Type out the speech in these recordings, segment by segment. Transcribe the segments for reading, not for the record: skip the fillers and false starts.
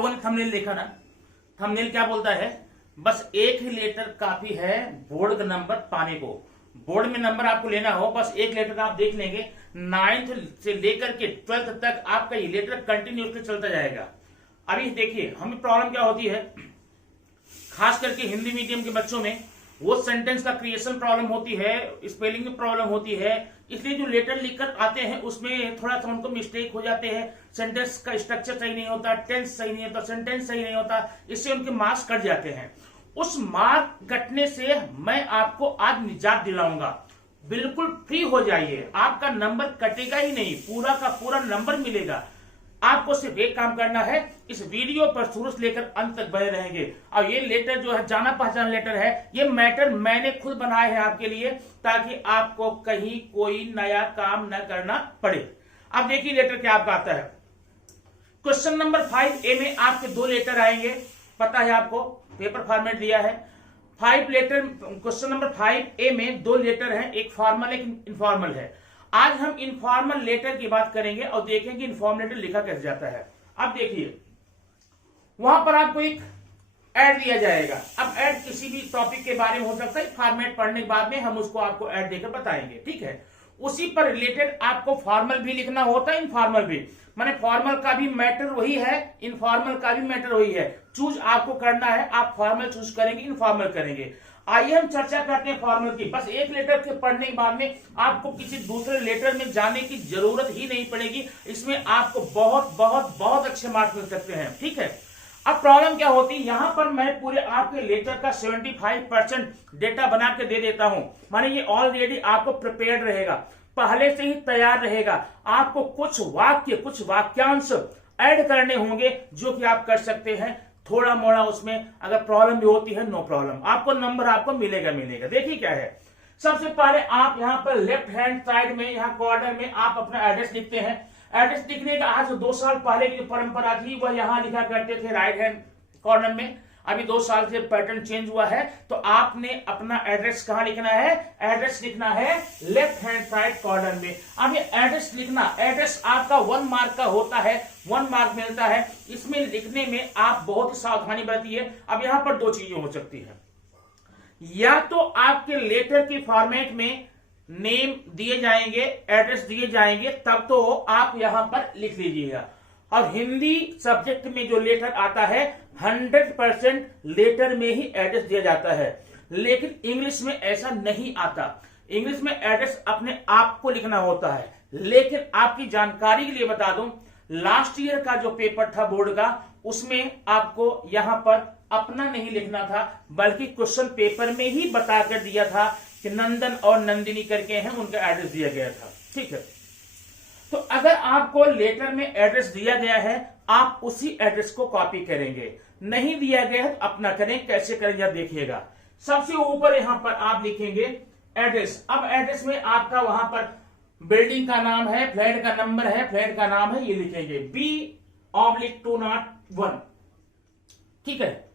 लोगों ने थंबनेल देखा ना, थंबनेल क्या बोलता है, बस एक ही लेटर काफी है बोर्ड का नंबर पाने को। बोर्ड में नंबर आपको लेना हो, बस एक लेटर आप देख लेंगे, 9th से लेकर के 12th तक आपका ये लेटर कंटिन्यूसली चलता जाएगा। अभी देखिए हमें प्रॉब्लम क्या होती है, खास करके हिंदी मीडियम के बच्चों में वो सेंटेंस का क्रिएशन प्रॉब्लम होती है, स्पेलिंग में प्रॉब्लम होती है, इसलिए जो लेटर लिखकर आते हैं उसमें थोड़ा सा उनको मिस्टेक हो जाते हैं, सेंटेंस का स्ट्रक्चर सही नहीं होता, टेंस सही नहीं होता, सेंटेंस सही नहीं होता, इससे उनके मार्क्स कट जाते हैं। उस मार्क कटने से मैं आपको आज निजात दिलाऊंगा, बिल्कुल फ्री हो जाइए, आपका नंबर कटेगा ही नहीं, पूरा का पूरा नंबर मिलेगा। आपको सिर्फ एक काम करना है, इस वीडियो पर शुरू से लेकर अंत तक बने रहेंगे। और ये लेटर जो है जाना पहचान लेटर है, ये मैटर मैंने खुद बनाए हैं आपके लिए, ताकि आपको कहीं कोई नया काम न करना पड़े। अब देखिए लेटर क्या आपका आता है। क्वेश्चन नंबर 5A में आपके 2 लेटर आएंगे, पता है आपको, पेपर फॉर्मेट दिया है। 5 लेटर, क्वेश्चन नंबर 5A में 2 लेटर हैं, एक फॉर्मल एक इनफॉर्मल है। आज हम इनफॉर्मल लेटर की बात करेंगे और देखेंगे इनफॉर्मल लेटर लिखा कैसे जाता है। अब देखिए वहां पर आपको एक ऐड दिया जाएगा। अब ऐड किसी भी टॉपिक के बारे में हो सकता है, फॉर्मेट पढ़ने के बाद में हम उसको आपको ऐड देकर बताएंगे, ठीक है। उसी पर रिलेटेड आपको फॉर्मल भी लिखना होता है, इनफॉर्मल भी, माने फॉर्मल का भी मैटर वही है, इनफॉर्मल का भी मैटर वही है। चूज आपको करना है, आप फॉर्मल चूज करेंगे, इनफॉर्मल करेंगे। आइए हम चर्चा करते हैं फॉर्मल की। बस एक लेटर के पढ़ने के बाद में आपको किसी दूसरे लेटर में जाने की जरूरत ही नहीं पड़ेगी, इसमें आपको बहुत बहुत बहुत अच्छे मार्क्स मिल सकते हैं, ठीक है। अब प्रॉब्लम क्या होती है, यहां पर मैं पूरे आपके लेटर का 75% डेटा बना के दे देता हूं, माने ये ऑलरेडी आपको प्रिपेयर्ड रहेगा, पहले से ही तैयार रहेगा। आपको कुछ वाक्य, कुछ वाक्यांश ऐड करने होंगे जो कि आप कर सकते हैं, थोड़ा मोड़ा उसमें अगर प्रॉब्लम भी होती है नो प्रॉब्लम, आपको नंबर आपको मिलेगा मिलेगा। देखिए क्या है, सबसे पहले आप यहां पर लेफ्ट हैंड साइड में, यहां कॉर्नर में आप अपना एड्रेस लिखते हैं। एड्रेस लिखने का आज 2 साल पहले की परंपरा थी, वह यहां लिखा करते थे राइट हैंड कॉर्नर में। अभी 2 साल से पैटर्न चेंज हुआ है, तो आपने अपना एड्रेस कहां लिखना है, एड्रेस लिखना है लेफ्ट हैंड साइड कॉर्नर में। अब ये एड्रेस लिखना, एड्रेस आपका 1 मार्क का होता है, 1 मार्क मिलता है। इसमें लिखने में आप बहुत ही सावधानी बरतिए। अब यहां पर 2 चीजें हो सकती है, या तो आपके लेटर के फॉर्मेट में नेम दिए जाएंगे, एड्रेस दिए जाएंगे, तब तो आप यहां पर लिख लीजिएगा। और हिंदी सब्जेक्ट में जो लेटर आता है 100% लेटर में ही एड्रेस दिया जाता है, लेकिन इंग्लिश में ऐसा नहीं आता। इंग्लिश में एड्रेस अपने आप को लिखना होता है। लेकिन आपकी जानकारी के लिए बता दूं, लास्ट ईयर का जो पेपर था बोर्ड का, उसमें आपको यहां पर अपना नहीं लिखना था, बल्कि क्वेश्चन पेपर में ही बताकर दिया था कि नंदन और नंदिनी करके हैं, उनका एड्रेस दिया गया था, ठीक है। तो अगर आपको लेटर में एड्रेस दिया गया है, आप उसी एड्रेस को कॉपी करेंगे, नहीं दिया गया है तो अपना करें। कैसे करेंगे देखिएगा। सबसे ऊपर यहां पर आप लिखेंगे एड्रेस। अब एड्रेस में आपका वहां पर बिल्डिंग का नाम है, फ्लैट का नंबर है, फ्लैट का नाम है, ये लिखेंगे B/201, ठीक है।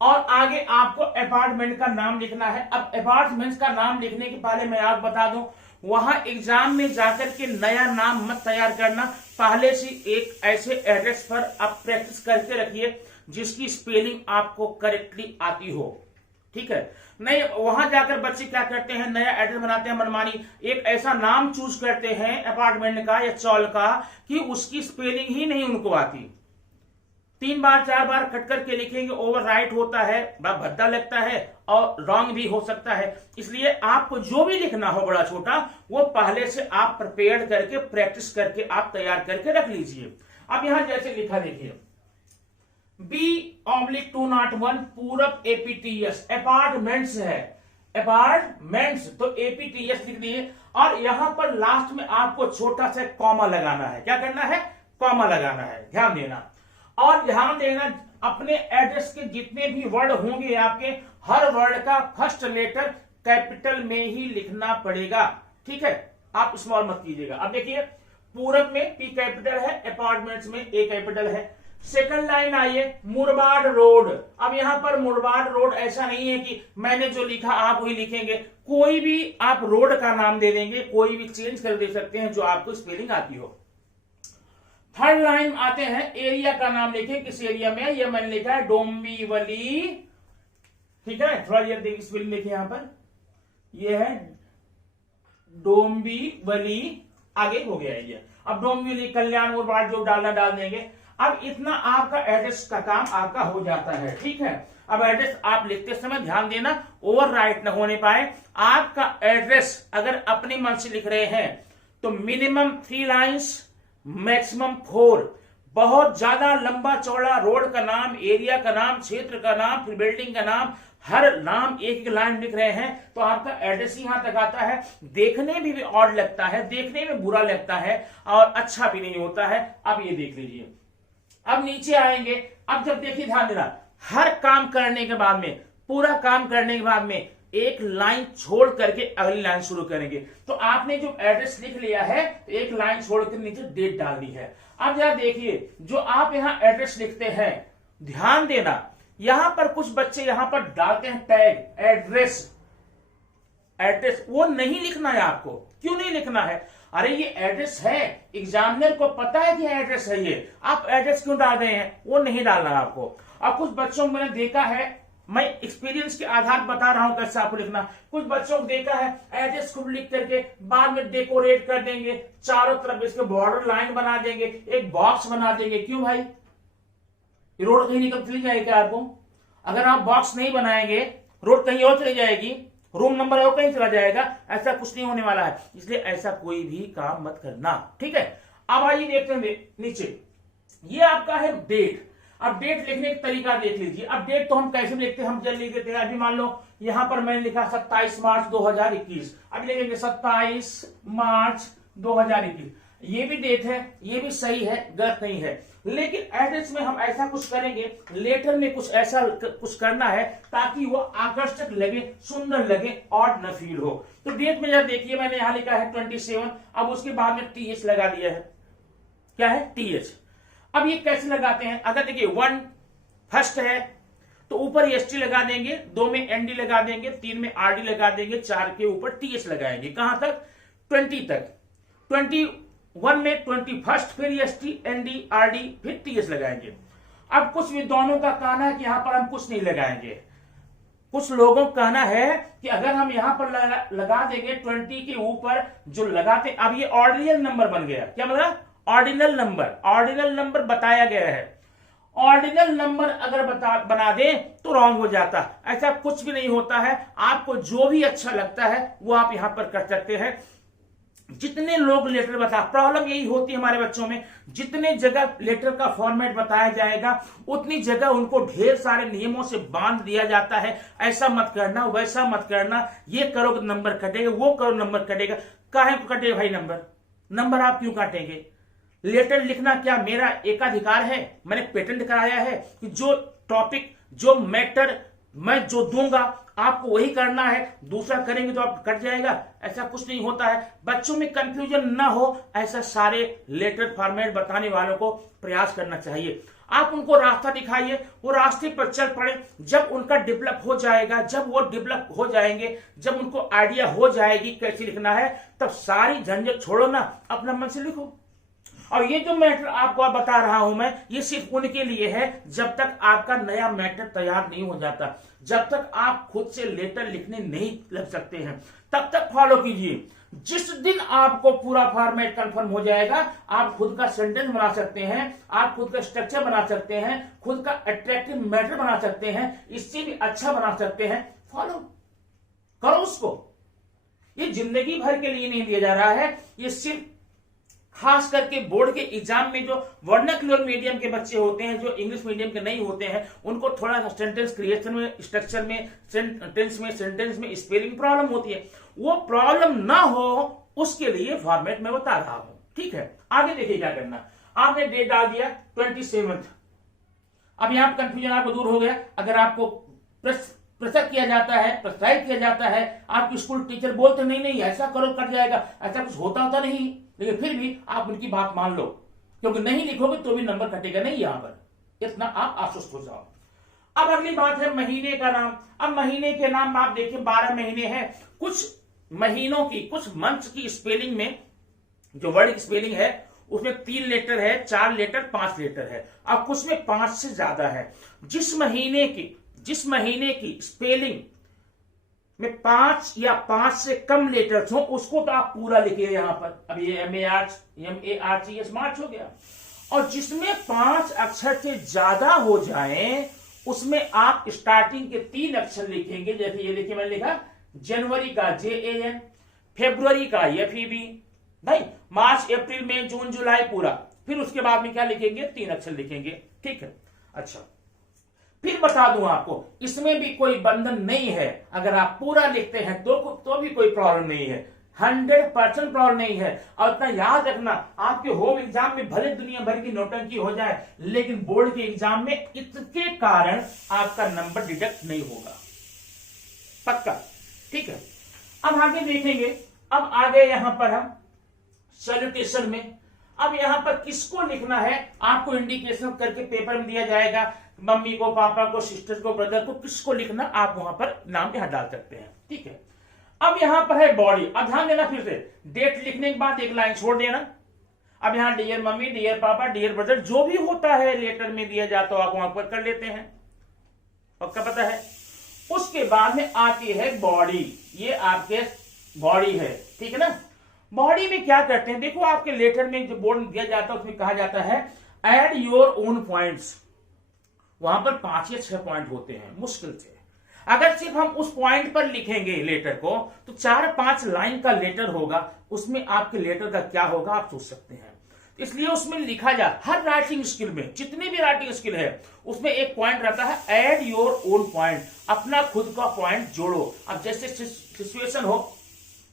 और आगे आपको अपार्टमेंट का नाम लिखना है। अब अपार्टमेंट का नाम लिखने के पहले मैं आपको बता दूं, वहां एग्जाम में जाकर के नया नाम मत तैयार करना, पहले से एक ऐसे एड्रेस पर आप प्रैक्टिस करके रखिए जिसकी स्पेलिंग आपको करेक्टली आती हो, ठीक है। नहीं, वहां जाकर बच्चे क्या करते हैं, नया एड्रेस बनाते हैं मनमानी, एक ऐसा नाम चूज करते हैं अपार्टमेंट का या चौल का कि उसकी स्पेलिंग ही नहीं उनको आती। 3 बार 4 बार कट करके लिखेंगे, ओवर राइट होता है, बड़ा भद्दा लगता है और रॉन्ग भी हो सकता है। इसलिए आपको जो भी लिखना हो बड़ा छोटा, वो पहले से आप प्रिपेयर करके प्रैक्टिस करके आप तैयार करके रख लीजिए। अब यहां जैसे लिखा देखिए B/201 पूरब APTS, अपार्टमेंट्स है, अपार्टमेंट्स तो APTS लिख दिए। और यहां पर लास्ट में आपको छोटा सा कॉमा लगाना है। क्या करना है, कॉमा लगाना है, ध्यान देना। और ध्यान देना, अपने एड्रेस के जितने भी वर्ड होंगे आपके, हर वर्ड का फर्स्ट लेटर कैपिटल में ही लिखना पड़ेगा, ठीक है, आप स्मॉल मत कीजिएगा। अब देखिए पूरब में P कैपिटल है, अपार्टमेंट्स में A कैपिटल है। सेकंड लाइन आइए, मुरबाड रोड। अब यहां पर मुरबाड रोड ऐसा नहीं है कि मैंने जो लिखा आप वही लिखेंगे, कोई भी आप रोड का नाम दे देंगे, कोई भी चेंज कर दे सकते हैं जो आपको स्पेलिंग आती हो। हर लाइन आते हैं, एरिया का नाम लिखे, किस एरिया में है, ये मैंने लिखा है डोंबिवली, ठीक है। थोड़ा ये देखिए स्पेलिंग देखिए यहां पर, ये है डोंबिवली, आगे हो गया ये। अब डोंबिवली, कल्याणपुर, बाढ़ जो डालना डाल देंगे। अब इतना आपका एड्रेस का काम आपका हो जाता है, ठीक है। अब एड्रेस आप लिखते समय ध्यान देना ओवरराइट न होने पाए। आपका एड्रेस अगर अपने मन से लिख रहे हैं तो मिनिमम 3 लाइन्स, मैक्सिमम 4। बहुत ज्यादा लंबा चौड़ा रोड का नाम, एरिया का नाम, क्षेत्र का नाम, फिर बिल्डिंग का नाम, हर नाम एक एक लाइन लिख रहे हैं तो आपका एड्रेस ही यहां तक आता है। देखने में भी ऑड लगता है, देखने में बुरा लगता है और अच्छा भी नहीं होता है। अब ये देख लीजिए, अब नीचे आएंगे। अब जब देखिए ध्यान देना, हर काम करने के बाद में, पूरा काम करने के बाद में एक लाइन छोड़ करके अगली लाइन शुरू करेंगे। तो आपने जो एड्रेस लिख लिया है तो एक लाइन छोड़कर नीचे डेट डाल दी है। अब जरा देखिए, जो आप यहां एड्रेस लिखते हैं, ध्यान देना, यहां पर कुछ बच्चे यहां पर डालते हैं टैग एड्रेस, एड्रेस वो नहीं लिखना है आपको। क्यों नहीं लिखना है? अरे ये एड्रेस है, एग्जामिनर को पता है कि एड्रेस है ये, आप एड्रेस क्यों डाल रहे हैं? वो नहीं डालना है आपको। और कुछ बच्चों को मैंने देखा है, मैं एक्सपीरियंस के आधार बता रहा हूं कैसे आपको लिखना। कुछ बच्चों को देखा है एड्रेस को लिख करके बाद में डेकोरेट कर देंगे, चारों तरफ इसके बॉर्डर लाइन बना देंगे, एक बॉक्स बना देंगे। क्यों भाई? रोड कहीं निकल चली जाएगी क्या आपको? अगर आप बॉक्स नहीं बनाएंगे रोड कहीं और चली जाएगी, रूम नंबर और कहीं चला जाएगा, ऐसा कुछ नहीं होने वाला है। इसलिए ऐसा कोई भी काम मत करना, ठीक है। अब आइए देखते हैं नीचे, ये आपका है डेट। अब डेट लिखने का तरीका देख लीजिए। अब डेट तो हम कैसे लिखते हैं, हम जल्दी लिख देते हैं। अभी मान लो यहां पर मैंने लिखा 27 मार्च 2021, अभी लिखेंगे 27 मार्च 2021। ये भी डेट है, ये भी सही है, गलत नहीं है। लेकिन एड्रेस में हम ऐसा कुछ करेंगे, लेटर में कुछ ऐसा कुछ करना है ताकि वो आकर्षक लगे, सुंदर लगे, ऑड न फील हो। तो डेट में जब देखिए मैंने यहां लिखा है 27, अब उसके बाद में TH लगा दिया है। क्या है? TH। अब ये कैसे लगाते हैं? अगर देखिए 1 फर्स्ट है तो ऊपर ST लगा देंगे, 2 में ND लगा देंगे, 3 में RD लगा देंगे, 4 के ऊपर TH लगाएंगे। कहां तक? 20 तक। 21 में 21st, फिर ST, ND, RD, फिर TH लगाएंगे। अब कुछ विद्वानों का कहना है कि यहां पर हम कुछ नहीं लगाएंगे। कुछ लोगों का कहना है कि अगर हम यहां पर लगा देंगे 20 के ऊपर जो लगाते, अब ये ऑर्डिनल नंबर बन गया। क्या मतलब? Ordinal number. ऑर्डिनल नंबर बताया गया है, ऑर्डिनल नंबर अगर बना दे तो रॉन्ग हो जाता। ऐसा कुछ भी नहीं होता है। आपको जो भी अच्छा लगता है वो आप यहां पर कर सकते हैं। जितने लोग लेटर बता, प्रॉब्लम यही होती है हमारे बच्चों में, जितने जगह लेटर का फॉर्मेट बताया जाएगा उतनी जगह उनको ढेर सारे नियमों से बांध दिया जाता है। ऐसा मत करना, वैसा मत करना, ये करोगे नंबर कटेगा, वो करो नंबर कटेगा। काहे को कटेगा भाई नंबर? नंबर आप क्यों काटेंगे? लेटर लिखना क्या मेरा एकाधिकार है? मैंने पेटेंट कराया है कि जो टॉपिक, जो मैटर मैं जो दूंगा आपको वही करना है, दूसरा करेंगे तो आप कट जाएगा। ऐसा कुछ नहीं होता है। बच्चों में कंफ्यूजन ना हो, ऐसा सारे लेटर फॉर्मेट बताने वालों को प्रयास करना चाहिए। आप उनको रास्ता दिखाइए, वो रास्ते पर चल पड़े। जब उनका डेवलप हो जाएगा, जब वो डेवलप हो जाएंगे, जब उनको आइडिया हो जाएगी कैसे लिखना है, तब सारी झंझट छोड़ो ना, अपना मन से लिखो। और ये जो मैटर आपको बता रहा हूं मैं, ये सिर्फ उनके लिए है जब तक आपका नया मैटर तैयार नहीं हो जाता, जब तक आप खुद से लेटर लिखने नहीं लग सकते हैं, तब तक फॉलो कीजिए। जिस दिन आपको पूरा फॉर्मेट कंफर्म हो जाएगा, आप खुद का सेंटेंस बना सकते हैं, आप खुद का स्ट्रक्चर बना सकते हैं, खुद का अट्रैक्टिव मैटर बना सकते हैं, इससे भी अच्छा बना सकते हैं। फॉलो करो उसको। ये जिंदगी भर के लिए नहीं दिया जा रहा है, ये सिर्फ खास करके बोर्ड के एग्जाम में जो वर्नाक्युलर मीडियम के बच्चे होते हैं, जो इंग्लिश मीडियम के नहीं होते हैं, उनको थोड़ा सा सेंटेंस क्रिएशन में, स्ट्रक्चर में, सेंटेंस में स्पेलिंग प्रॉब्लम होती है। वो प्रॉब्लम ना हो उसके लिए फॉर्मेट में बता रहा हूं, ठीक है। आगे देखिए क्या करना। आपने डेट डाल दिया 27। अब यहां पर कंफ्यूजन आपको दूर हो गया। अगर आपको प्रेशर किया जाता है, प्रोत्साहित किया जाता है, आपकी स्कूल टीचर बोलते नहीं ऐसा करो कट जाएगा, ऐसा कुछ होता नहीं, लेकिन फिर भी आप उनकी बात मान लो, क्योंकि नहीं लिखोगे तो भी नंबर कटेगा नहीं यहां पर। इतना आप आश्वस्त हो जाओ। अब अगली बात है महीने का नाम। अब महीने के नाम आप देखिए 12 महीने हैं। कुछ महीनों की, कुछ मंथ्स की स्पेलिंग में जो वर्ड की स्पेलिंग है उसमें 3 लेटर है, 4 लेटर, 5 लेटर है, अब कुछ में 5 से ज्यादा है। जिस महीने की स्पेलिंग में 5 या 5 से कम लेटर्स हो उसको तो आप पूरा लिखिए यहां पर। अब ये MARCH मार्च हो गया। और जिसमें 5 अक्षर से ज्यादा हो जाए उसमें आप स्टार्टिंग के 3 अक्षर लिखेंगे। जैसे ये लिखे, मैंने लिखा जनवरी का JAN, फरवरी का FEB, नहीं, मार्च अप्रैल मई जून जुलाई पूरा। फिर उसके बाद में क्या लिखेंगे, 3 अक्षर लिखेंगे। ठीक है, अच्छा, फिर बता दूं आपको, इसमें भी कोई बंधन नहीं है। अगर आप पूरा लिखते हैं तो भी कोई प्रॉब्लम नहीं है, 100% प्रॉब्लम नहीं है। और इतना याद रखना, आपके होम एग्जाम में भले दुनिया भर की नौटंकी हो जाए, लेकिन बोर्ड के एग्जाम में इसके कारण आपका नंबर डिडक्ट नहीं होगा, पक्का। ठीक है, अब आगे देखेंगे। अब आगे यहां पर हम सैल्यूटेशन में, अब यहां पर किसको लिखना है आपको इंडिकेशन करके पेपर में दिया जाएगा। मम्मी को, पापा को, सिस्टर को, ब्रदर को, किसको लिखना आप वहां पर नाम यहां डाल सकते हैं। ठीक है, अब यहां पर है बॉडी। अब ध्यान देना, फिर से डेट लिखने के बाद एक लाइन छोड़ देना। अब यहां डियर मम्मी, डियर पापा, डियर ब्रदर, जो भी होता है लेटर में दिया जाता हो आप वहां पर कर लेते हैं, पक्का पता है। उसके बाद में आती है बॉडी, ये आपके बॉडी है, ठीक है ना। बॉडी में क्या करते हैं, देखो आपके लेटर में जो बोर्ड में दिया जाता है उसमें कहा जाता है एड योर ओन पॉइंट्स। वहां पर 5 या 6 पॉइंट होते हैं मुश्किल से। अगर सिर्फ हम उस पॉइंट पर लिखेंगे लेटर को तो 4-5 लाइन का लेटर होगा, उसमें आपके लेटर का क्या होगा आप सोच सकते हैं। इसलिए उसमें लिखा जाए, हर राइटिंग स्किल में जितनी भी राइटिंग स्किल है उसमें एक पॉइंट रहता है एड योर ओन पॉइंट, अपना खुद का पॉइंट जोड़ो। अब जैसे सिचुएशन हो,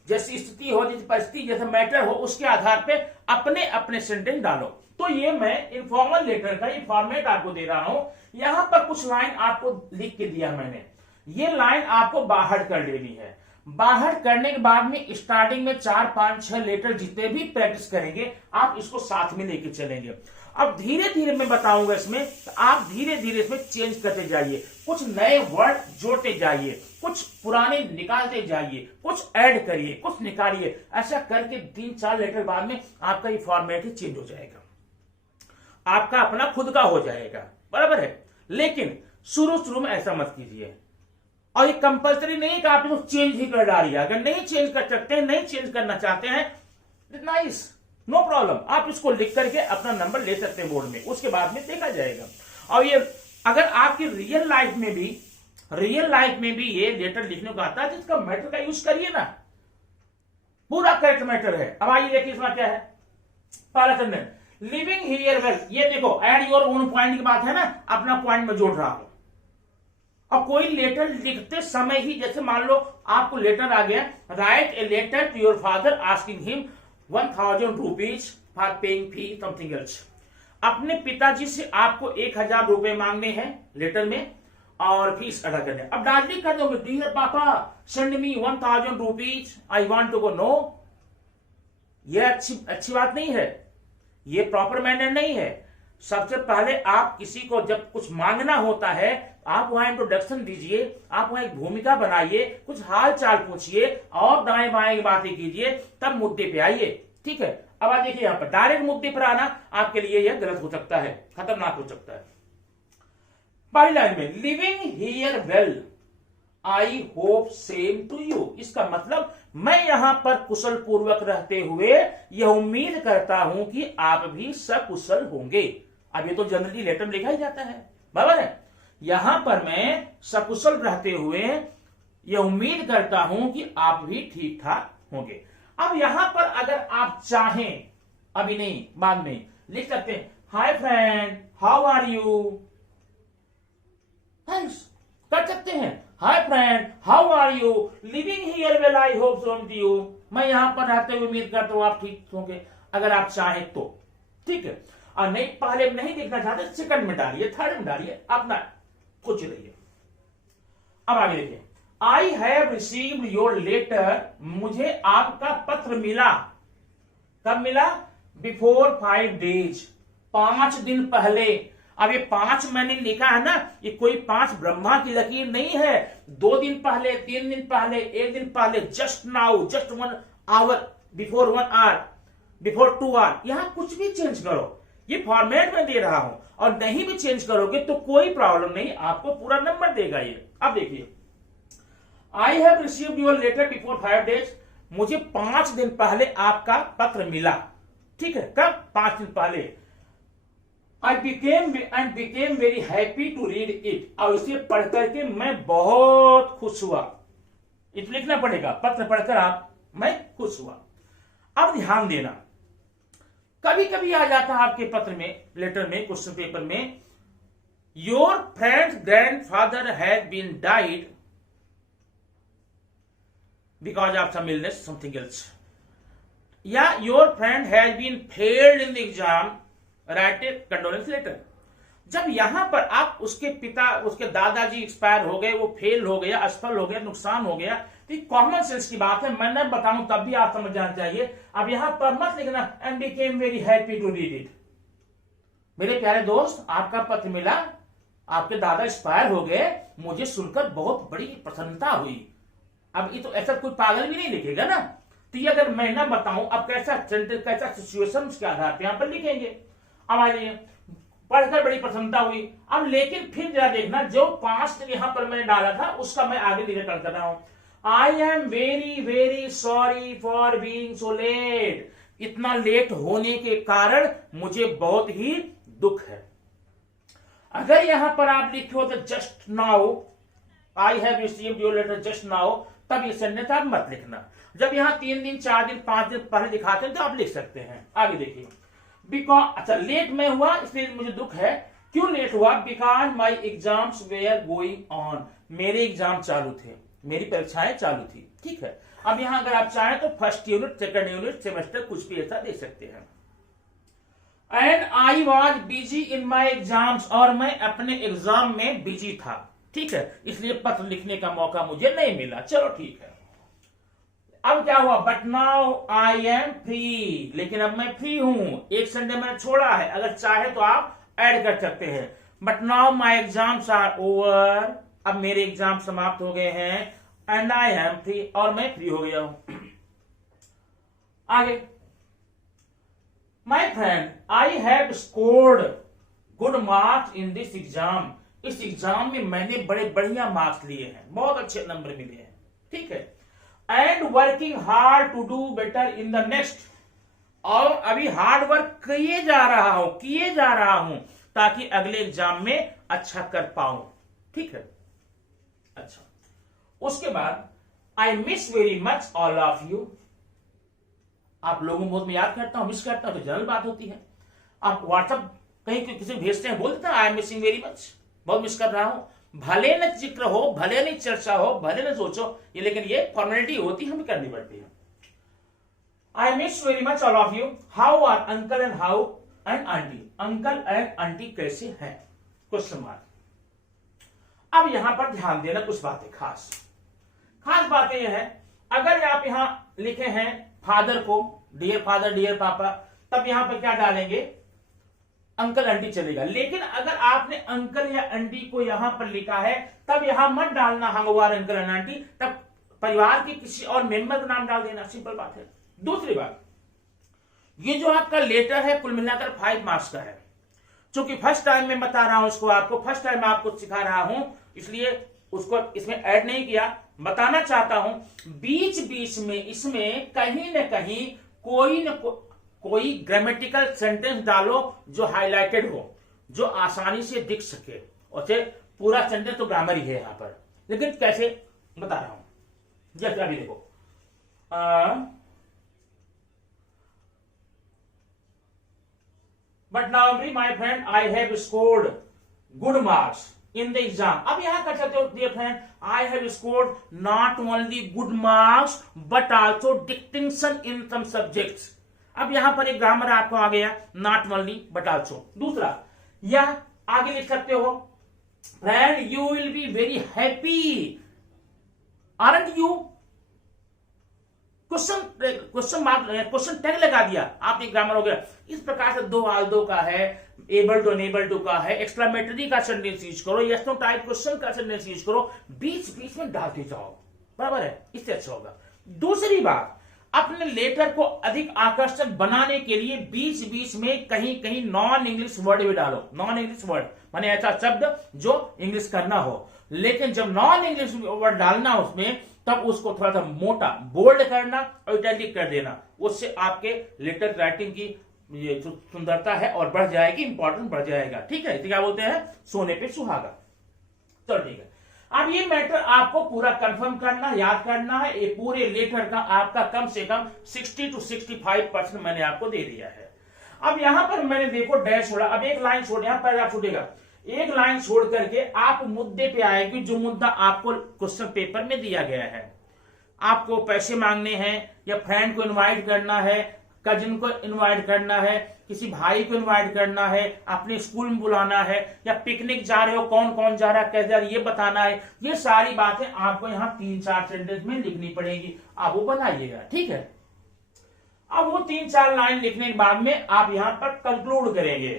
जैसी स्थिति हो, जैसी परिस्थिति, जैसे मैटर हो, उसके आधार पे अपने अपने सेंटेंस डालो। तो ये मैं इनफॉर्मल लेटर का ये फॉर्मेट आपको दे रहा हूं। यहां पर कुछ लाइन आपको लिख के दिया मैंने, ये लाइन आपको बाहर कर लेनी है। बाहर करने के बाद में स्टार्टिंग में 4, 5, 6 लेटर जितने भी प्रैक्टिस करेंगे आप इसको साथ में लेके चलेंगे। अब धीरे धीरे मैं बताऊंगा इसमें, तो आप धीरे धीरे इसमें चेंज करते जाइए, कुछ नए वर्ड जोड़ते जाइए, कुछ पुराने निकालते जाइए, कुछ ऐड करिए, कुछ निकालिए। ऐसा करके 3-4 लेटर बाद में आपका ये फॉर्मेट ही चेंज हो जाएगा, आपका अपना खुद का हो जाएगा, बराबर है। लेकिन शुरू में ऐसा मत कीजिए, और ये कंपल्सरी नहीं कि आप इसको चेंज ही कर डालिए। अगर नहीं चेंज कर सकते हैं, नहीं चेंज करना चाहते हैं, नाइस, नो प्रॉब्लम, आप इसको लिख करके अपना नंबर ले सकते हैं बोर्ड में, उसके बाद में देखा जाएगा। और ये अगर आपकी रियल लाइफ में भी ये लेटर लिखने को आता है तो इसका मैटर का यूज करिए ना, पूरा करेक्ट मैटर है। अब आइए देखिए इसमें क्या है। पहला सेंटेंस, लिविंग हियर वेल, ये देखो एड योर ओन पॉइंट की बात है ना, अपना पॉइंट में जोड़ रहा हूं। अब कोई लेटर लिखते समय ही, जैसे मान लो आपको लेटर आ गया, write a letter to your father asking him 1000 rupees for paying fee something else. अपने पिताजी से आपको 1000 रुपए मांगने हैं लेटर में और फीस अदा करने। अब डायरेक्टली कर दोगे, dear papa send me 1000 rupees, I want to go. No, ये अच्छी बात नहीं है, ये प्रॉपर मैनर नहीं है। सबसे पहले आप किसी को जब कुछ मांगना होता है, आप वहां इंट्रोडक्शन दीजिए, आप वहां एक भूमिका बनाइए, कुछ हाल चाल पूछिए और दाएं बाएं की बातें कीजिए, तब मुद्दे पे आइए। ठीक है, अब आप देखिए यहां पर डायरेक्ट मुद्दे पर आना आपके लिए यह गलत हो सकता है, खतरनाक हो सकता है। पहली लाइन में living here well I hope same to you, इसका मतलब मैं यहां पर कुशल पूर्वक रहते हुए यह उम्मीद करता हूं कि आप भी सकुशल होंगे। अब ये तो जनरली लेटर में लिखा ही जाता है, बराबर है। यहां पर मैं सकुशल रहते हुए यह उम्मीद करता हूं कि आप भी ठीक ठाक होंगे। अब यहां पर अगर आप चाहें, अभी नहीं बाद में लिख सकते हैं, hi friend how are you, thanks कर सकते हैं। Hi friend how are you, living here well I hope so to you, मैं यहां पर रहते हुए उम्मीद करता हूं आप ठीक होंगे, अगर आप चाहें तो। ठीक है, और नहीं पहले नहीं देखना चाहते सेकंड में डालिए, थर्ड में डालिए, अपना कुछ रहिए। अब आगे देखिए, I have received your letter, मुझे आपका पत्र मिला। कब मिला? बिफोर 5 days, 5 दिन पहले। अब ये 5 मैंने लिखा है ना, ये कोई 5 ब्रह्मा की लकीर नहीं है। 2 दिन पहले, 3 दिन पहले, 1 दिन पहले, just now, just 1 hour, before 1 hour, before 2 hour, यहां कुछ भी चेंज करो, ये फॉर्मेट में दे रहा हूं और नहीं भी चेंज करोगे तो कोई प्रॉब्लम नहीं, आपको पूरा नंबर देगा ये। अब देखिए, I have received your letter before 5 days, मुझे 5 दिन पहले आपका पत्र मिला, ठीक है, कब? 5 दिन पहले। I became very happy to read it, और इसे पढ़ करके मैं बहुत खुश हुआ। इसे लिखना पड़ेगा, पत्र पढ़कर मैं खुश हुआ। अब ध्यान देना, कभी कभी आ जाता है आपके पत्र में, लेटर में, क्वेश्चन पेपर में, your friends grandfather has been died because of some illness, something else, या your friend has been failed in the exam, write a condolence letter. जब यहां पर आप उसके पिता, उसके दादाजी एक्सपायर हो गए, वो फेल हो गया, असफल हो गया, नुकसान हो गया, तो ये कॉमन सेंस की बात है, मैं न बताऊं तब भी आप समझ जाना चाहिए। अब यहां पर मत लिखना and became very happy to read it. मेरे प्यारे दोस्त, आपका पत्र मिला, आपके दादा एक्सपायर हो गए, मुझे सुनकर बहुत बड़ी प्रसन्नता हुई। अब ये तो ऐसा कोई पागल भी नहीं लिखेगा ना, तो ये अगर मैं न बताऊं, अब कैसा सिचुएशन के आधार पर यहां पर लिखेंगे। अब आइए, पढ़कर बड़ी प्रसन्नता हुई। अब लेकिन फिर जरा देखना, जो 5 दिन यहां पर मैंने डाला था उसका मैं आगे धीरे कर रहा हूं। I am very very sorry for being so let, इतना लेट होने के कारण मुझे बहुत ही दुख है। अगर यहां पर आप लिखे हो तो just now, I have received your letter just now, तब ये सेंटेंस आप मत लिखना। जब यहां 3 दिन 4 दिन 5 दिन पहले दिखाते हैं तो आप लिख सकते हैं। आगे देखिए, बिकॉज, अच्छा लेट में हुआ इसलिए मुझे दुख है। क्यों लेट हुआ? Because my exams were going on, मेरे एग्जाम चालू थे, मेरी परीक्षाएं चालू थी, ठीक है। अब यहां अगर आप चाहें तो first unit, second unit, semester, कुछ भी ऐसा दे सकते हैं। And I was busy in my exams, और मैं अपने एग्जाम में बिजी था, ठीक है, इसलिए पत्र लिखने का मौका मुझे नहीं मिला। चलो ठीक है। अब क्या हुआ? But now I M free, लेकिन अब मैं फ्री हूं, एक संडे मैंने छोड़ा है, अगर चाहे तो आप ऐड कर सकते हैं। But now my exams are over, अब मेरे एग्जाम समाप्त हो गए हैं। एंड आई एम फ्री, और मैं फ्री हो गया हूं। आगे, my friend I have scored good marks in this exam, इस एग्जाम में मैंने बड़े बढ़िया मार्क्स लिए हैं, बहुत अच्छे नंबर मिले हैं, ठीक है। And working hard to do better in the next, और अभी हार्ड वर्क किए जा रहा हूं ताकि अगले एग्जाम में अच्छा कर पाऊं, ठीक है। अच्छा, उसके बाद आई miss very much all of you, आप लोगों को बहुत मैं याद करता हूं, मिस करता हूं, तो जनरल बात होती है। आप व्हाट्सएप कहीं किसी भेजते हैं, बोलते हैं I am missing very much, बहुत मिस कर रहा हूं, भले न जिक्र हो, भले न चर्चा हो, भले न सोचो, ये लेकिन ये फॉर्मेलिटी होती है, हमें करनी पड़ती है। I miss very much all of you, how are uncle and how and aunty, uncle and aunty कैसे हैं? Question mark. अब यहां पर ध्यान देना, कुछ बातें खास बातें यह है, अगर आप यहां लिखे हैं फादर को, डियर फादर, डियर पापा, तब यहां पर क्या डालेंगे? अंकल आंटी चलेगा। लेकिन अगर आपने अंकल या आंटी को यहां पर लिखा है, तब यहां मत डालना how are uncle and aunty, तब परिवार के किसी और मेंबर का नाम डाल देना, सिंपल बात है। दूसरी बात, ये जो आपका लेटर है कुल मिलाकर 5 मार्क्स का है, चूंकि फर्स्ट टाइम मैं बता रहा हूं उसको, आपको फर्स्ट टाइम आपको सिखा रहा हूं, इसलिए उसको इसमें ऐड नहीं किया। बताना चाहता हूं, बीच बीच में इसमें कहीं न कहीं कोई ग्रामेटिकल सेंटेंस डालो जो हाईलाइटेड हो, जो आसानी से दिख सके। और पूरा सेंटेंस तो ग्रामर ही है यहां पर, लेकिन कैसे बता रहा हूं। जैसे अभी देखो, but now my friend I have scored good marks in the exam. अब यहां कर सकते हो, dear friend I have scored not only good marks but also distinction in some subjects. अब यहां पर एक ग्रामर आपको आ गया, नॉट ओनली बट आल्सो। दूसरा, यह आगे लिख सकते हो, friend you will be very happy aren't you, question tag लगा दिया आपने, ग्रामर हो गया। इस प्रकार से दो आल दो का है, एबल टू अनेबल टू का है, एक्सक्लेमेटरी का सेंटेंस यूज करो, यस नो टाइप क्वेश्चन का सेंटेंस यूज करो, बीच बीच में डालते जाओ, बराबर है, इससे अच्छा होगा। दूसरी बात, अपने लेटर को अधिक आकर्षक बनाने के लिए बीच बीच में कहीं कहीं नॉन इंग्लिश वर्ड भी डालो। नॉन इंग्लिश वर्ड माने ऐसा शब्द जो इंग्लिश का ना हो, लेकिन जब नॉन इंग्लिश वर्ड डालना उसमें, तब उसको थोड़ा सा मोटा बोल्ड करना और इटैलिक कर देना। उससे आपके लेटर राइटिंग की ये जो सुंदरता है और बढ़ जाएगी, इंपॉर्टेंट बढ़ जाएगा। ठीक है, तो क्या बोलते हैं, सोने पे सुहागा। चलो ठीक है, अब ये मैटर आपको पूरा कंफर्म करना, याद करना है। ये पूरे लेटर का आपका कम से कम 60 to 65% मैंने आपको दे दिया है। अब यहां पर मैंने देखो डैश छोड़ा, अब एक लाइन छोड़, यहां पैराग्राफ छूटेगा, एक लाइन छोड़ करके आप मुद्दे पे आएगी, जो मुद्दा आपको क्वेश्चन पेपर में दिया गया है। आपको पैसे मांगने हैं, या फ्रेंड को इनवाइट करना है, कजिन को इनवाइट करना है, किसी भाई को इनवाइट करना है, अपने स्कूल में बुलाना है, या पिकनिक जा रहे हो, कौन कौन जा रहा है, कैसे जा रहा है, ये बताना है। ये सारी बातें आपको यहाँ 3-4 सेंटेंस में लिखनी पड़ेगी। आप वो बनाइएगा, ठीक है। अब वो 3-4 लाइन लिखने के बाद में आप यहाँ पर कंक्लूड करेंगे।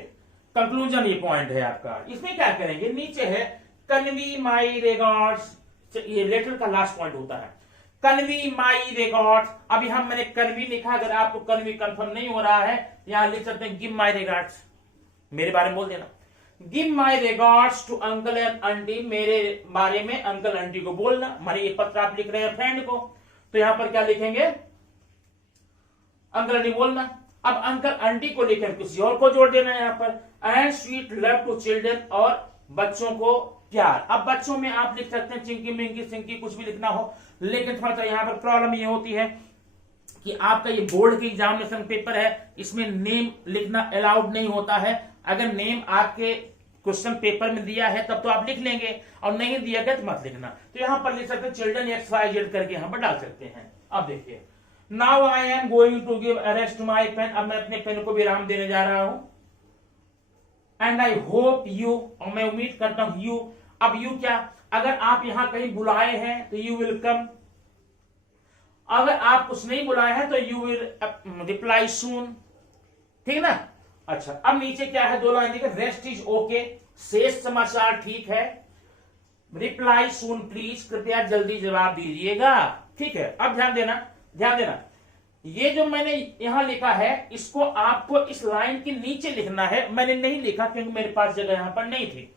कंक्लूजन ये पॉइंट है आपका। इसमें क्या करेंगे, नीचे है कन्वी माई रिगार्ड्स, ये लेटर का लास्ट पॉइंट होता है, कन्वी माई रिगार्ड्स। अभी हम मैंने कन्वी लिखा, अगर आपको कन्वी कंफर्म नहीं हो रहा है, यहां लिख सकते हैं गिव माई रिगार्ड्स, मेरे बारे में बोल देना, give my regards to uncle and aunty, मेरे बारे में अंकल आंटी को बोलना। माने ये पत्र आप लिख रहे हैं फ्रेंड को, तो यहां पर क्या लिखेंगे, अंकल आंटी बोलना। अब अंकल आंटी को लिखे किसी और को जोड़ देना है यहां पर, and sweet love to children, और बच्चों को प्यार। अब बच्चों में आप लिख सकते हैं चिंकी मिंकी सिंकी, कुछ भी लिखना हो, लेकिन थोड़ा सा यहाँ पर प्रॉब्लम ये होती है कि आपका ये बोर्ड की एग्जामिनेशन पेपर है, इसमें नेम लिखना अलाउड नहीं होता है। अगर नेम आपके क्वेश्चन पेपर में दिया है तब तो आप लिख लेंगे, और नहीं दिया गया तो मत लिखना। तो यहां पर लिख सकते हैं चिल्ड्रन XYZ करके यहां पर डाल सकते हैं। अब देखिए, now I am going to give rest to my pen, अब मैं अपने पेन को विराम देने जा रहा हूं। एंड आई होप यू, और मैं उम्मीद करता हूं यू। अब यू क्या, अगर आप यहां कहीं बुलाए हैं तो यू विल कम, अगर आप कुछ नहीं बुलाए हैं तो यू विल रिप्लाई सून, ठीक ना। अच्छा, अब नीचे क्या है, 2 लाइन देखिए, रेस्ट इज ओके, शेष समाचार ठीक है, रिप्लाई सून प्लीज, कृपया जल्दी जवाब दीजिएगा। ठीक है, अब ध्यान देना, ध्यान देना, ये जो मैंने यहां लिखा है इसको आपको इस लाइन के नीचे लिखना है। मैंने नहीं लिखा क्योंकि मेरे पास जगह यहां पर नहीं थी,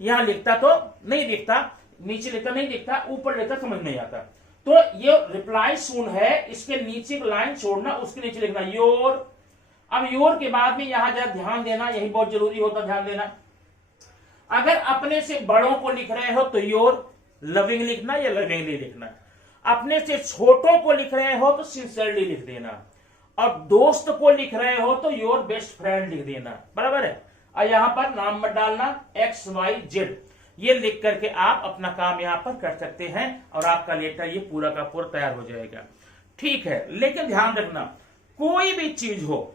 यहां लिखता तो नहीं दिखता, नीचे लिखता नहीं दिखता, ऊपर लिखता समझ नहीं आता। तो ये रिप्लाई सून है, इसके नीचे एक लाइन छोड़ना, उसके नीचे लिखना योर। अब योर के बाद में यहां जरा ध्यान देना, यही बहुत जरूरी होता, ध्यान देना। अगर अपने से बड़ों को लिख रहे हो तो योर लविंग लिखना या लविंगली लिखना, अपने से छोटों को लिख रहे हो तो सिंसियरली लिख देना, और दोस्त को लिख रहे हो तो योर बेस्ट फ्रेंड लिख देना, बराबर है। और यहां पर नाम मत डालना XYZ, ये लिख करके आप अपना काम यहां पर कर सकते हैं, और आपका लेटर ये पूरा का पूरा तैयार हो जाएगा। ठीक है, लेकिन ध्यान रखना, कोई भी चीज हो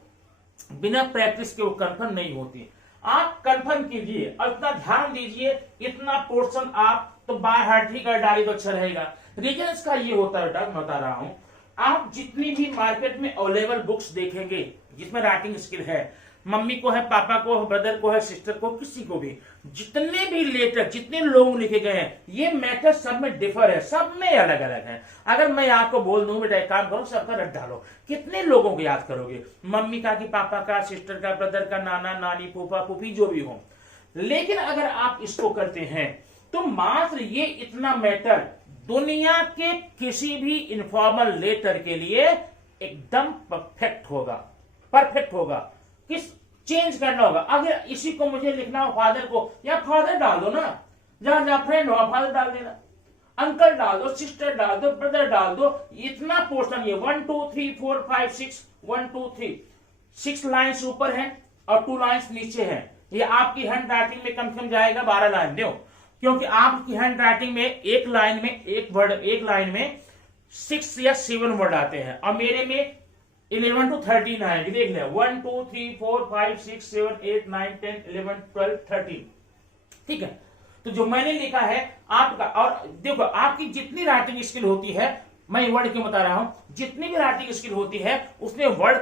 बिना प्रैक्टिस के वो कंफर्म नहीं होती। आप कंफर्म कीजिए और इतना ध्यान दीजिए, इतना पोर्शन आप तो बाय हार्ट ही कर डाली तो अच्छा रहेगा। रीजन इसका ये होता है, बेटा मैं बता रहा हूं, आप जितनी भी मार्केट में अवेलेबल बुक्स देखेंगे जिसमें राइटिंग स्किल है, मम्मी को है, पापा को है, ब्रदर को है, सिस्टर को, किसी को भी, जितने भी लेटर जितने लोग लिखे गए हैं, ये मैटर सब में डिफर है, सब में अलग अलग है। अगर मैं आपको बोल दूं बेटा एक काम करो, सबका रट डालो, कितने लोगों को याद करोगे, मम्मी का कि पापा का, सिस्टर का, ब्रदर का, नाना नानी, फूफा फूफी, जो भी हो। लेकिन अगर आप इसको करते हैं तो मात्र ये इतना मैटर दुनिया के किसी भी इनफॉर्मल लेटर के लिए एकदम परफेक्ट होगा, परफेक्ट होगा। किस चेंज करना होगा, अगर इसी को मुझे लिखना हो फादर को, या फादर डाल दो ना, जहां जहां फ्रेंड हो फादर डाल देना, अंकल डाल दो, सिस्टर डाल दो, ब्रदर डाल दो। इतना पोर्शन, ये 1 2 3 4 5 6 1 2 3 6 लाइन्स ऊपर है और 2 लाइन्स नीचे है। ये आपकी हैंड राइटिंग में कम से कम जाएगा 12 लाइन दो, क्योंकि आपकी हैंड राइटिंग में एक लाइन में एक वर्ड, एक लाइन में 6 या 7 वर्ड आते हैं, और मेरे में 11 to 13 आएंगे। देख ले, 1 2 3 4 5 6 7 8 9 10 11 12 13, ठीक है। तो जो मैंने लिखा है आपका, और देखो आपकी जितनी राइटिंग स्किल होती है, मैं वर्ड क्यों बता रहा हूं, जितनी भी राइटिंग स्किल होती है उसमें वर्ड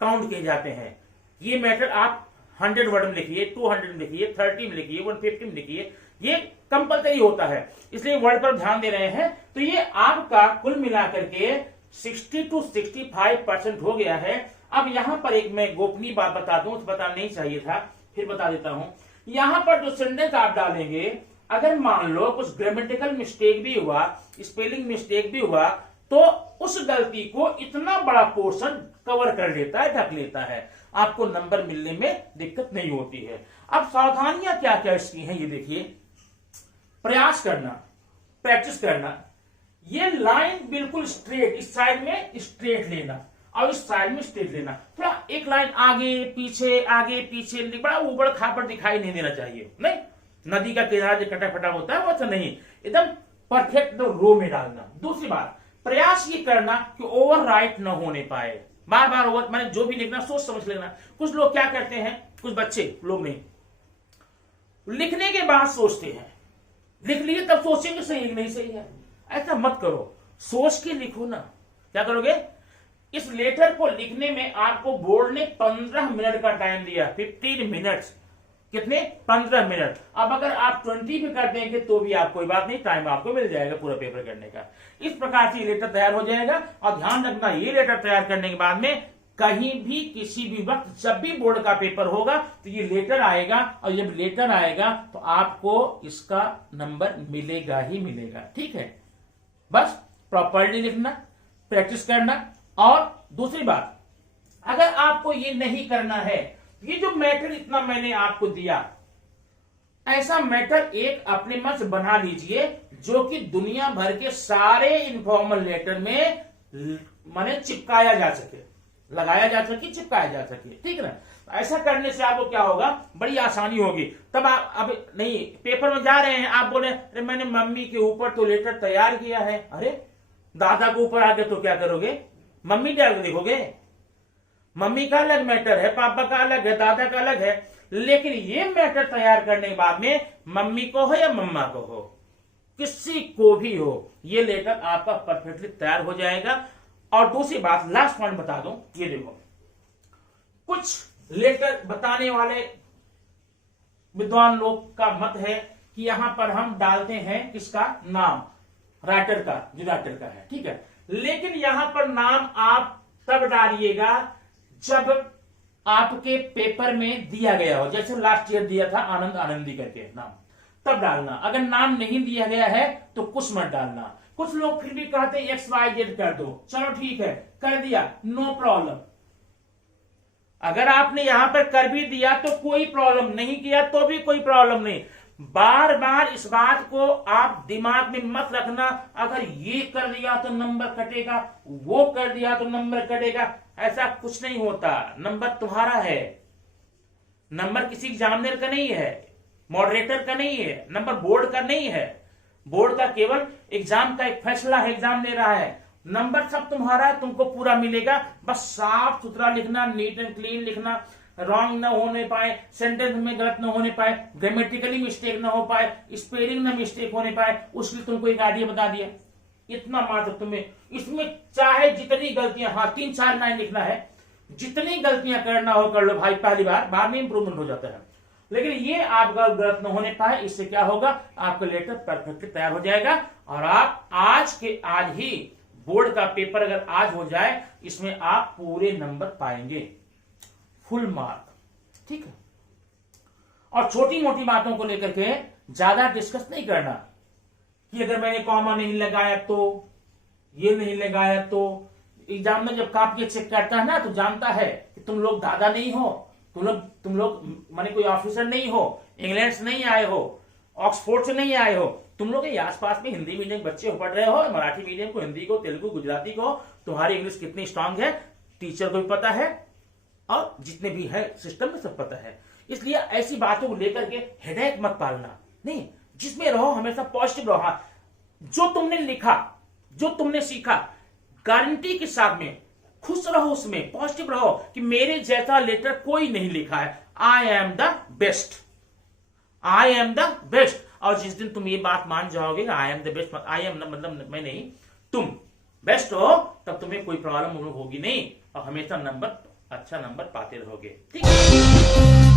काउंट किए जाते हैं। ये मैटर आप 100 वर्ड में लिखिए, 200 में लिखिए, 30 में लिखिए, 150 में लिखिए, ये कंपलसरी होता है, इसलिए वर्ड पर ध्यान दे रहे हैं। तो ये आपका कुल मिलाकर के 60 to 65% हो गया है। अब यहां पर एक मैं गोपनीय बात बता दूं, बताना नहीं चाहिए था, फिर बता देता हूं। यहां पर जो सेंटेंस आप डालेंगे, अगर मान लो कुछ ग्रामेटिकल मिस्टेक भी हुआ, स्पेलिंग मिस्टेक भी हुआ, तो उस गलती को इतना बड़ा पोर्शन कवर कर लेता है, ढक लेता है, आपको नंबर मिलने में दिक्कत नहीं होती है। अब सावधानियां क्या क्या इसकी हैं, ये देखिए। प्रयास करना, प्रैक्टिस करना, ये लाइन बिल्कुल स्ट्रेट, इस साइड में स्ट्रेट लेना और इस साइड में स्ट्रेट लेना। थोड़ा एक लाइन आगे पीछे बड़ा ऊबड़ खाबड़ दिखाई नहीं देना चाहिए। नहीं, नदी का किनारा जो कटा फटा होता है वो अच्छा नहीं, एकदम परफेक्ट रो में डालना। दूसरी बात, प्रयास ये करना कि ओवर राइट न होने पाए, बार बार ओवर, मैंने जो भी लिखना सोच समझ लेना। कुछ लोग क्या करते हैं, कुछ बच्चे लोग नहीं, लिखने के बाद सोचते हैं, लिख लिए तब सोचेंगे सही है नहीं सही है। ऐसा मत करो, सोच के लिखो ना। क्या करोगे, इस लेटर को लिखने में आपको बोर्ड ने 15 मिनट का टाइम दिया, 15 मिनट्स। कितने, 15 मिनट। अब अगर आप 20 भी कर देंगे तो भी आप कोई बात नहीं, टाइम आपको मिल जाएगा पूरा पेपर करने का। इस प्रकार से ये लेटर तैयार हो जाएगा। और ध्यान रखना, ये लेटर तैयार करने के बाद में कहीं भी किसी भी वक्त जब भी बोर्ड का पेपर होगा तो ये लेटर आएगा, और जब लेटर आएगा तो आपको इसका नंबर मिलेगा ही मिलेगा। ठीक है, बस प्रॉपर्ली लिखना, प्रैक्टिस करना। और दूसरी बात, अगर आपको ये नहीं करना है, ये जो मैटर इतना मैंने आपको दिया, ऐसा मैटर एक अपने मन से बना लीजिए जो कि दुनिया भर के सारे इनफॉर्मल लेटर में माने चिपकाया जा सके, लगाया जा सके, चिपकाया जा सके। ठीक है ना। ऐसा करने से आपको क्या होगा, बड़ी आसानी होगी। तब आप अब नहीं पेपर में जा रहे हैं, आप बोले अरे मैंने मम्मी के ऊपर तो लेटर तैयार किया है, अरे दादा के ऊपर आ गए तो क्या करोगे, मम्मी क्या देखोगे, मम्मी का अलग मैटर है, पापा का अलग है, दादा का अलग है। लेकिन ये मैटर तैयार करने के बाद में मम्मी को हो या मम्मा को हो, किसी को भी हो, ये लेटर आपका परफेक्टली तैयार हो जाएगा। और दूसरी बात, लास्ट पॉइंट बता दूं, ये देखो, कुछ लेटर बताने वाले विद्वान लोग का मत है कि यहां पर हम डालते हैं किसका नाम, राइटर का, जो राइटर का है। ठीक है, लेकिन यहां पर नाम आप तब डालिएगा जब आपके पेपर में दिया गया हो। जैसे लास्ट ईयर दिया था आनंद आनंदी करके नाम, तब डालना। अगर नाम नहीं दिया गया है तो कुछ मत डालना। कुछ लोग फिर भी कहते हैं XYZ कर दो, चलो ठीक है कर दिया, नो प्रॉब्लम। अगर आपने यहां पर कर भी दिया तो कोई प्रॉब्लम, नहीं किया तो भी कोई प्रॉब्लम नहीं। बार बार इस बात को आप दिमाग में मत रखना, अगर ये कर दिया तो नंबर कटेगा, वो कर दिया तो नंबर कटेगा, ऐसा कुछ नहीं होता। नंबर तुम्हारा है, नंबर किसी एग्जामिनर का नहीं है, मॉडरेटर का नहीं है, नंबर बोर्ड का नहीं है। बोर्ड का केवल एग्जाम का एक फैसला है, एग्जाम ले रहा है, नंबर सब तुम्हारा है, तुमको पूरा मिलेगा। बस साफ सुथरा लिखना, नीट एंड क्लीन लिखना, रॉन्ग ना होने पाए, सेंटेंस में गलत ना होने पाए, ग्रामेटिकली मिस्टेक ना हो पाए, स्पेलिंग में मिस्टेक होने पाए, उसके लिए तुमको एक आइडिया बता दिया। इतना मात्र तुम्हें, इसमें चाहे जितनी गलतियां, हाँ 3-4 लाइन लिखना है, जितनी गलतियां करना हो कर लो भाई, पहली बार, बाद में इंप्रूवमेंट हो जाता है। लेकिन ये आपका गलत न होने पाए, इससे क्या होगा, आपका लेटर परफेक्टली तैयार हो जाएगा। और आप आज के आज ही बोर्ड का पेपर अगर आज हो जाए, इसमें आप पूरे नंबर पाएंगे, फुल मार्क। ठीक है। और छोटी मोटी बातों को लेकर के ज्यादा डिस्कस नहीं करना कि अगर मैंने कॉमा नहीं लगाया तो, ये नहीं लगाया तो। एग्जाम में जब कॉपी चेक करता है ना तो जानता है कि तुम लोग दादा नहीं हो, तुम लोग माने कोई ऑफिसर नहीं हो, इंग्लैंड से नहीं आए हो, ऑक्सफोर्ड से नहीं आए हो, तुम लोग ये आसपास में हिंदी मीडियम बच्चे पढ़ रहे हो, मराठी मीडियम को, हिंदी को, तेलुगु, गुजराती को, तुम्हारी इंग्लिश कितनी स्ट्रांग है टीचर को भी पता है, और जितने भी है सिस्टम में सब पता है। इसलिए ऐसी बातों को लेकर के हेडेक मत पालना, नहीं, जिसमें रहो हमेशा पॉजिटिव रहो। जो तुमने लिखा, जो तुमने सीखा, गारंटी के साथ में खुश रहो, उसमें पॉजिटिव रहो कि मेरे जैसा लेटर कोई नहीं लिखा है, I am the best, I am the best. और जिस दिन तुम ये बात मान जाओगे I am the best, I am मतलब मैं नहीं, तुम बेस्ट हो, तब तुम्हें कोई प्रॉब्लम होगी नहीं, और हमेशा अच्छा नंबर पाते रहोगे। ठीक है।